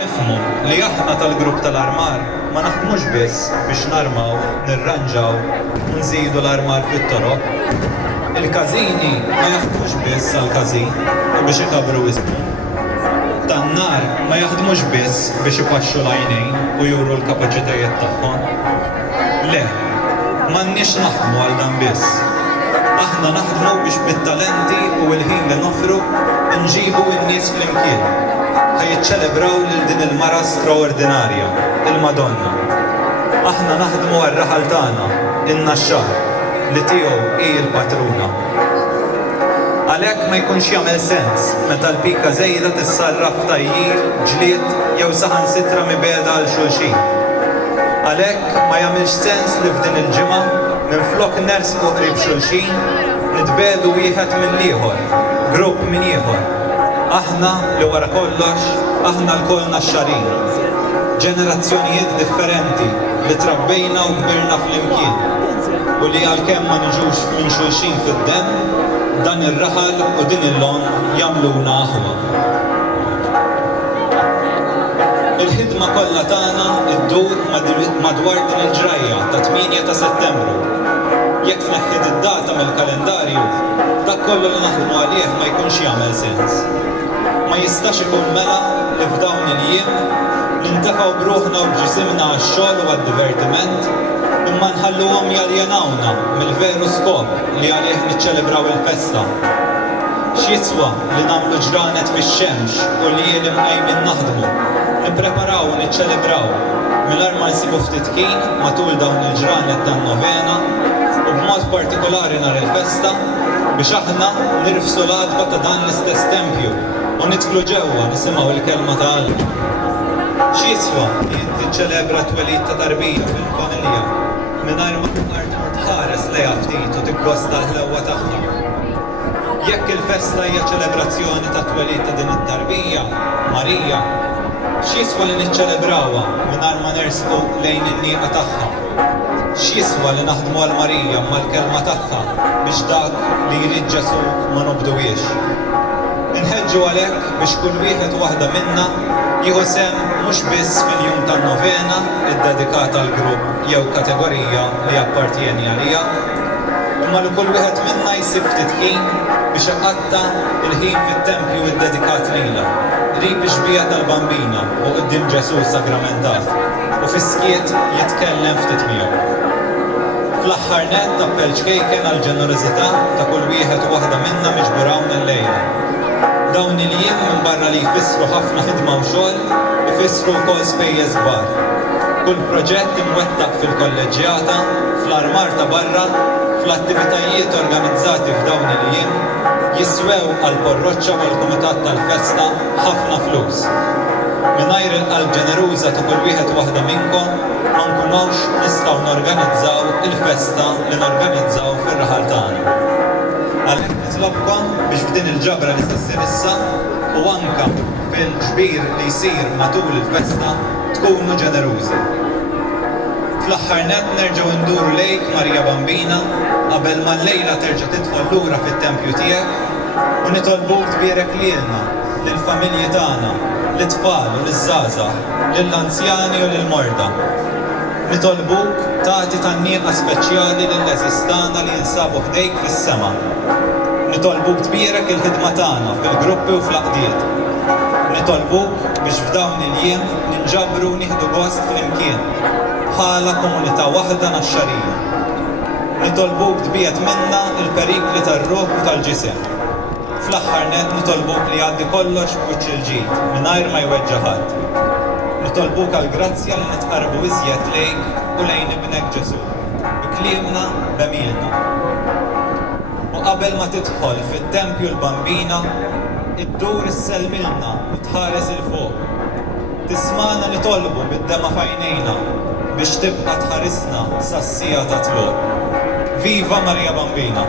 Nifhmu li aħna tal-grupp tal-armar ma naħdmux biss biex narmaw, nirranġaw u nżidu l-armar fit-toroq. Il-każini ma jaħdmux biss għall-każin u biex ikabru ismu. Tan-nar ma jaħdmux biss biex ipaxxu l-għajnejn u juru l-kapaċitajiet tagħhom. Le, m'għandniex naħdmu għal dan biss. Aħna naħdmu biex bit-talenti u l-ħin li nofru nġibu n-nies flimkien. ħajjiċċelebraw lil din il-mara straordinarja, il-Madonna. Aħna naħdmu għar-raħal tagħna, in-Naxxar, li tiegħu hi l-patruna. Għalhekk ma jkunx jagħmel sens meta l-pika żejda tissarraf tajjir, ġlied jew saħansitra mibeda għal xulxin. Għalhekk ma jagħmilx sens li f'din il-ġimgħa minflok nersqu qrib xulxin, nitbedu wieħed minn ieħor, grupp minn ieħor. Aħna li wara kollox, aħna l-koll Naxxarin. Ġenerazzjonijiet differenti li trabbejna u kbirna flimkien. U li għalkemm ma niġux minn xulxin fid-dem, dan ir-raħal u din il-lon jagħmluna aħwa. Il-ħidma kollha tagħna iddur madwar din il-ġrajja ta' 8 ta' Settembru. Jekk tneħħid id-data mill-kalendarju, dak kollu li naħdmu għalih ma jkunx jagħmel sens. Ma jistax ikun mela li f'dawn il-jiem nintefgħu bruħna u b'ġisimna għax-xogħol u għad-divertiment imma nħalluhom jaljenawna mill-veru skop li għalih niċċelebraw il-festa. X'jiswa li nagħmlu ġranet fix-xemx u li jiem qajmin naħdmu, nippreparaw u niċċelebraw mingħajr ma nsibu ftit ħin matul dawn il-ġranet tan-novena u b'mod partikolari nhar il-festa biex aħna nirfsu l-għadba ta' dan l-istess tempju u nidħlu ġewwa nisimgħu l-kelma ta' Alla. X'jiswa li inti ċċelebra t-twelid ta' tarbija fil-familja mingħajr ma tqar tħares lejha ftit u tikkosta l-ħlewwa tagħha. Jekk il-festa hija ċelebrazzjoni ta' twelid ta' din it-tarbija, Marija, x'jiswa li niċċelebrawha mingħajr ma nersqu lejn in-nieqa tagħha? X'jiswa li naħdmu għal Marija mal-kelma tagħha biex dak li jrid Ġesu ma nobduwiex? Inħeġġu għalhekk biex kull wieħed waħda minna jieħu sehem mhux biss fil-jum tan-novena iddedikata għal grupp jew kategorija li appartieni għaliha, imma li kull wieħed minna jsib ftit ħin biex iqatta' il-ħin fit-tempju iddedikat lilha, qrib ix-xbija tal-Bambina u quddiem Ġesu sagramentat u fis-skiet jitkellem ftit miegħu. Fl-aħħar nett tappell ċkejken għall-ġenerożità ta' kull wieħed u waħda minna miġbura hawn il-lejla. Dawn il-jiem minn barra li jfissru ħafna ħidma u xogħol, ifissru wkoll spejjeż kbar. Kull proġett imwettaq fil-kolleġjata, fl-armar ta' barra, fl-attivitajiet organizzati f'dawn il-jiem, jiswew għall-porroċċa u għall-kumitat tal-festa ħafna flus. Mingħajr il-qalb ġeneruża ta' kull wieħed waħda minnkom ma nkunux nistgħu norganizzaw il-festa li norganizzaw fir-raħal tagħna. Għalhekk nitlobkom biex f'din il-ġabra li s'issir issa u anke fil-ġbir li jsir matul il-festa tkunu ġenerużi. Fl-aħħar nett nerġgħu nduru lejk Marija Bambina qabel ma l-lejla terġa' tidħol lura fit-tempju tiegħek u nitolbuk tbierek lilna, lill-familji tagħna, lit-tfal u liż-żgħażagħ, lill-anzjani u lill-morda. Nitolbuk tagħti tan-nieqa speċjali lill-eżistana li jinsabu ħdejk fis-sema. Nitolbuk tbierek il-ħidma tagħna fil-gruppi u fl-aqdiet. Nitolbuk biex f'dawn il-jiem ninġabru nieħdu gost flimkien bħala komunità waħda Naxxarija. Nitolbuk tbiegħed minna il-perikli tar-ruħ u tal-ġisem. Fl-aħħar nett nitolbuk li jgħaddi kollox b'wiċċ il-ġid mingħajr ma jweġġa' ħadd. Nitolbuk għall-grazzja li nitqarbu iżjed lejk u lejn ibnek Ġesu, b'kliemna b'emilna. U qabel ma tidħol fit-tempju l-Bambina, iddur issellmilna u tħares il-fuq. Tismana nitolbu bid-dema f'għajnejna biex tibqa' tħarisna sas-sija ta' tluq. Viva Marija Bambina!